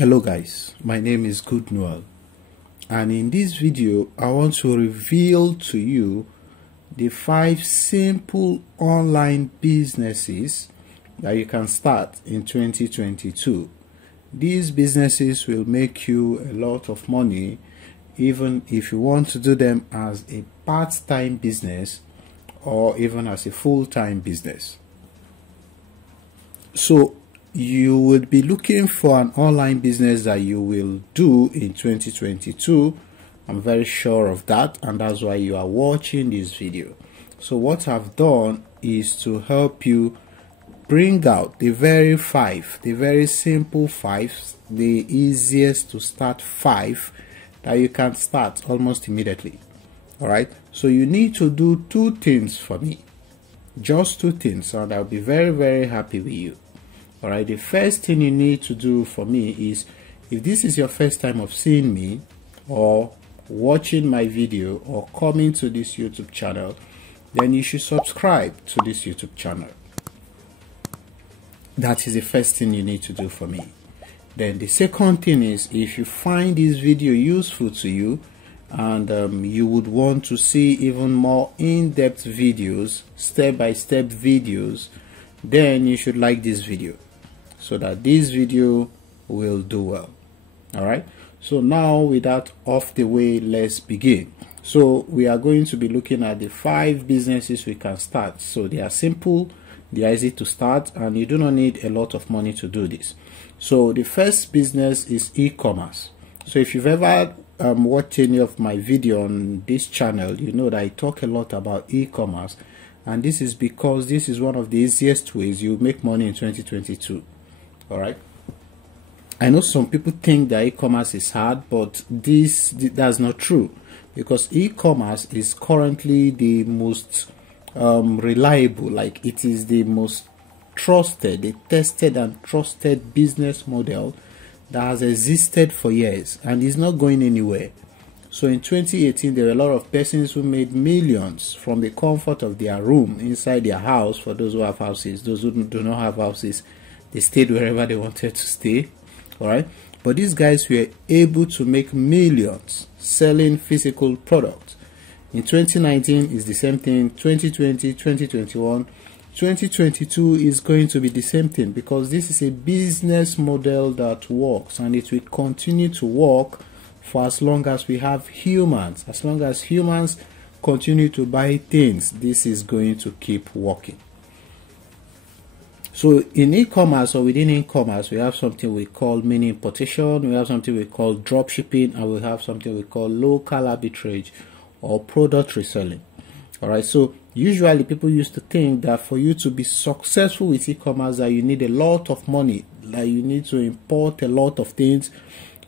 Hello guys, my name is Good Noel, and in this video I want to reveal to you the 5 simple online businesses that you can start in 2022. These businesses will make you a lot of money even if you want to do them as a part-time business or even as a full-time business. So you would be looking for an online business that you will do in 2022. I'm very sure of that, and that's why you are watching this video. So what I've done is to help you bring out the very simple 5, the easiest to start 5 that you can start almost immediately. All right, so you need to do 2 things for me, just 2 things, and I'll be very happy with you. All right, the first thing you need to do for me is, if this is your first time of seeing me or watching my video or coming to this YouTube channel, then you should subscribe to this YouTube channel. That is the first thing you need to do for me. Then the second thing is, if you find this video useful to you and you would want to see even more in-depth videos, step-by-step videos, then you should like this video so that this video will do well. All right, so now with that off the way, let's begin. So we are going to be looking at the 5 businesses we can start. So they are simple, they are easy to start, and you do not need a lot of money to do this. So the first business is e-commerce. So if you've ever watched any of my video on this channel, you know that I talk a lot about e-commerce, and this is because this is one of the easiest ways you make money in 2022. All right, I know some people think that e-commerce is hard, but that's not true, because e-commerce is currently the most reliable, like it is the most trusted, the tested and trusted business model that has existed for years and is not going anywhere. So in 2018, there were a lot of persons who made millions from the comfort of their room inside their house. For those who have houses, those who do not have houses, they stayed wherever they wanted to stay. All right, but these guys were able to make millions selling physical products. In 2019 is the same thing. 2020, 2021, 2022 is going to be the same thing, because this is a business model that works, and it will continue to work for as long as we have humans. As long as humans continue to buy things, this is going to keep working. So in e-commerce, or within e-commerce, we have something we call mini importation, we have something we call drop shipping, and we have something we call local arbitrage or product reselling. All right, so usually people used to think that for you to be successful with e-commerce, that you need a lot of money, that you need to import a lot of things,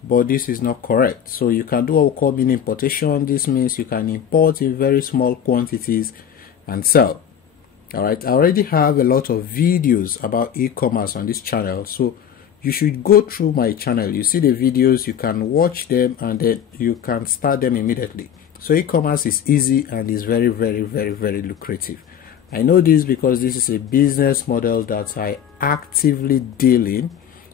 but this is not correct. So you can do what we call mini importation. This means you can import in very small quantities and sell. All right, I already have a lot of videos about e-commerce on this channel, so you should go through my channel. You see the videos, you can watch them, and then you can start them immediately. So e-commerce is easy and is very lucrative. I know this because this is a business model that I actively deal in,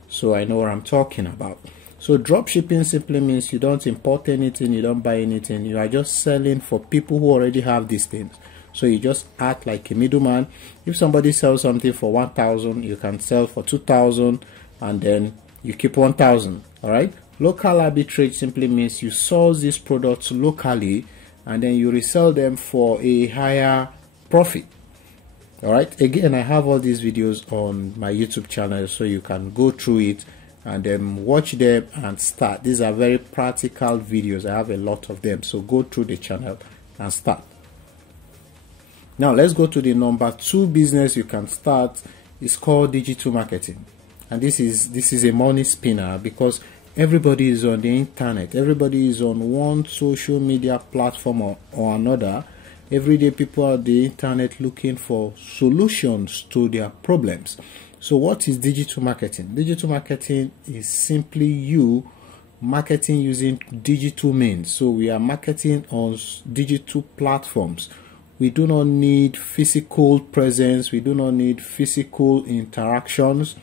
so I know what I'm talking about. So drop shipping simply means you don't import anything, you don't buy anything, you are just selling for people who already have these things. So you just act like a middleman. If somebody sells something for 1,000, you can sell for 2,000, and then you keep 1,000. All right. Local arbitrage simply means you source these products locally and then you resell them for a higher profit. All right. Again, I have all these videos on my YouTube channel, so you can go through it and then watch them and start. These are very practical videos. I have a lot of them, so go through the channel and start. Now let's go to the number 2 business you can start. It's called digital marketing, and this is a money spinner, because everybody is on the internet. Everybody is on one social media platform or another. Every day people are on the internet looking for solutions to their problems. So what is digital marketing? Digital marketing is simply you marketing using digital means. So we are marketing on digital platforms. We do not need physical presence. We do not need physical interactions.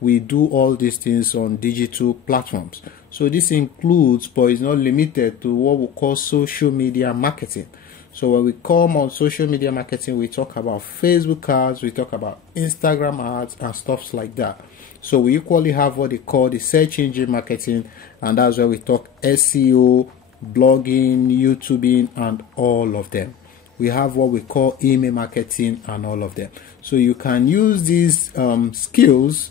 we do all these things on digital platforms. So this includes, but is not limited to, what we call social media marketing. So when we come on social media marketing, we talk about Facebook ads, we talk about Instagram ads and stuff like that. So we equally have what they call the search engine marketing, and that's where we talk SEO, blogging, YouTubing, and all of them. We have what we call email marketing and all of them. So you can use these skills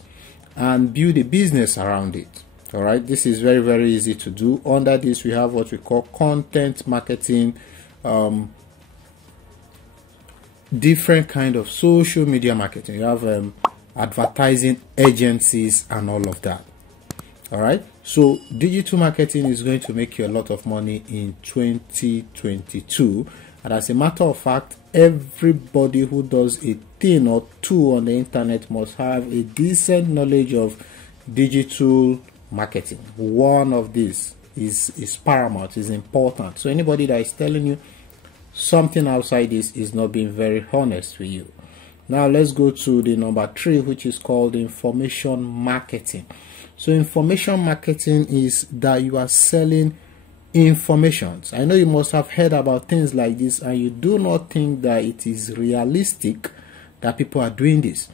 and build a business around it. All right, this is very, very easy to do. Under this, we have what we call content marketing, different kind of social media marketing. You have advertising agencies and all of that. All right, so digital marketing is going to make you a lot of money in 2022, and as a matter of fact, everybody who does a thing or two on the internet must have a decent knowledge of digital marketing. One of these is paramount, is important. So anybody that is telling you something outside this is not being very honest with you. Now let's go to the number 3, which is called information marketing. So information marketing is that you are selling information. I know you must have heard about things like this, and you do not think that it is realistic that people are doing this.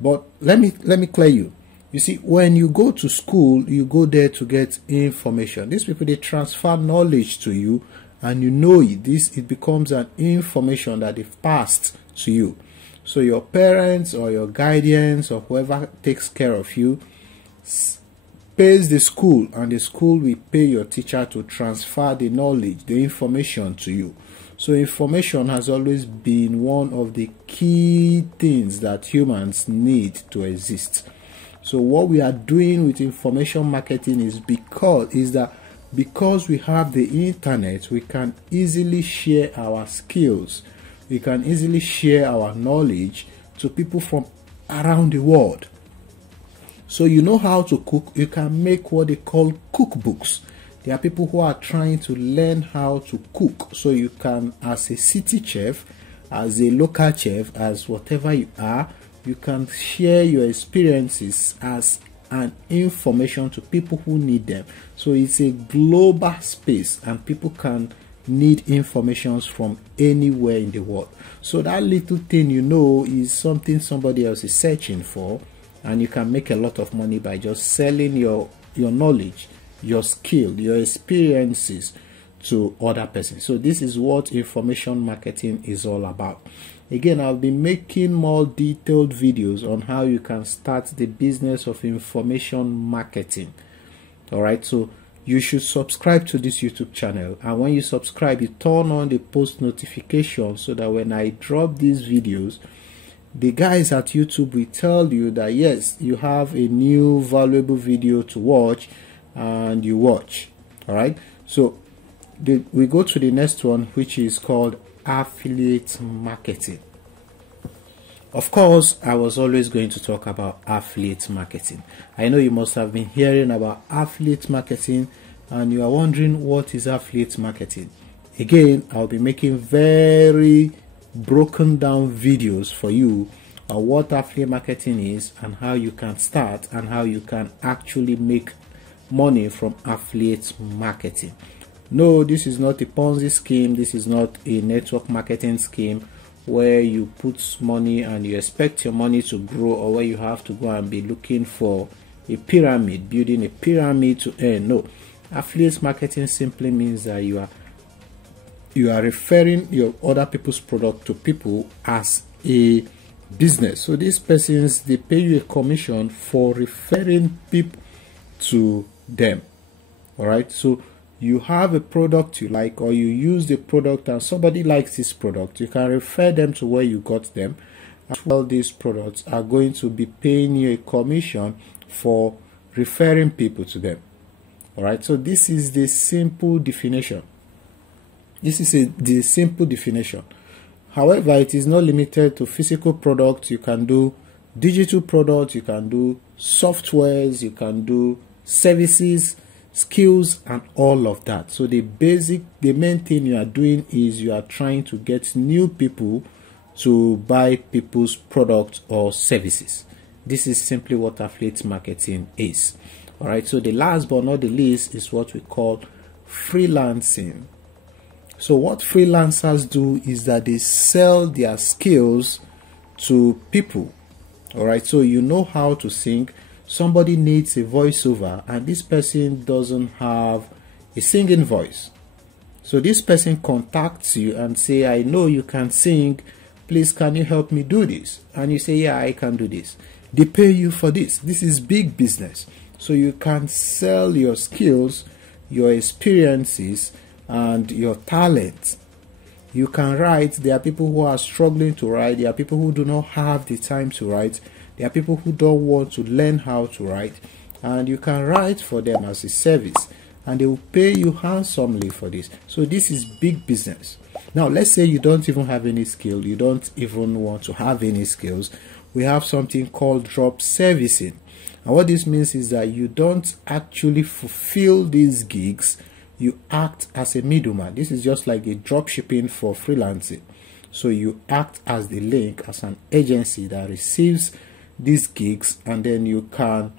But let me clear you. You see, when you go to school, you go there to get information. These people, they transfer knowledge to you, and you know it. It becomes an information that they've passed to you. So your parents or your guardians or whoever takes care of you pays the school, and the school will pay your teacher to transfer the knowledge, the information to you. So information has always been one of the key things that humans need to exist. So what we are doing with information marketing is that because we have the internet, we can easily share our skills, we can easily share our knowledge to people from around the world. So you know how to cook, you can make what they call cookbooks. There are people who are trying to learn how to cook. So you can, as a city chef, as a local chef, as whatever you are, you can share your experiences as an information to people who need them. So it's a global space, and people can need information from anywhere in the world. So that little thing, you know, is something somebody else is searching for, and you can make a lot of money by just selling your knowledge, your skill, your experiences to other persons. So this is what information marketing is all about. Again, I'll be making more detailed videos on how you can start the business of information marketing. All right, so you should subscribe to this YouTube channel, and when you subscribe, you turn on the post notification so that when I drop these videos, the guys at YouTube will tell you that yes, you have a new valuable video to watch, and you watch. All right, so we go to the next one, which is called affiliate marketing. Of course, I was always going to talk about affiliate marketing. I know you must have been hearing about affiliate marketing, and you are wondering, what is affiliate marketing? Again, I'll be making very broken down videos for you on what affiliate marketing is, and how you can start, and how you can actually make money from affiliate marketing. No, this is not a Ponzi scheme. This is not a network marketing scheme where you put money and you expect your money to grow, or where you have to go and be looking for a pyramid, building a pyramid to earn. No, affiliate marketing simply means that you are referring your other people's product to people as a business. So these persons, they pay you a commission for referring people to them. All right, so you have a product you like, or you use the product and somebody likes this product, you can refer them to where you got them. As well, these products are going to be paying you a commission for referring people to them. All right, so this is the simple definition. The simple definition. However, it is not limited to physical products. You can do digital products, you can do softwares, you can do services, skills, and all of that. So the main thing you are doing is you are trying to get new people to buy people's products or services. this is simply what affiliate marketing is. All right, so the last but not the least is what we call freelancing. So what freelancers do is that they sell their skills to people. All right, so you know how to sing, somebody needs a voiceover and this person doesn't have a singing voice. So this person contacts you and say, I know you can sing, please can you help me do this? And you say, yeah, I can do this. They pay you for this. This is big business. So you can sell your skills, your experiences, and your talent. You can write. There are people who are struggling to write. There are people who do not have the time to write. There are people who don't want to learn how to write. And you can write for them as a service. And they will pay you handsomely for this. So this is big business. Now, let's say you don't even have any skill. You don't even want to have any skills. We have something called drop servicing. And what this means is that you don't actually fulfill these gigs. You act as a middleman. This is just like the drop shipping for freelancing. So you act as the link, as an agency that receives these gigs, and then you can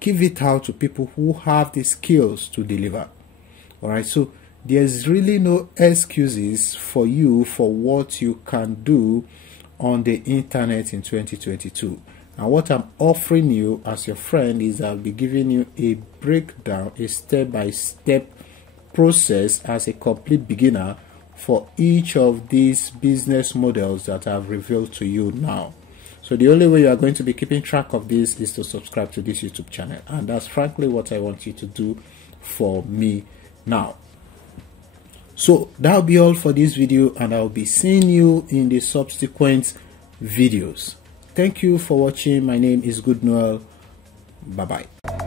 give it out to people who have the skills to deliver. All right, so there's really no excuses for you for what you can do on the internet in 2022. And what I'm offering you as your friend is I'll be giving you a breakdown, a step-by-step process as a complete beginner for each of these business models that I've revealed to you now. So the only way you are going to be keeping track of this is to subscribe to this YouTube channel. And that's frankly what I want you to do for me now. So that'll be all for this video, and I'll be seeing you in the subsequent videos. Thank you for watching. My name is Good Noel. Bye bye.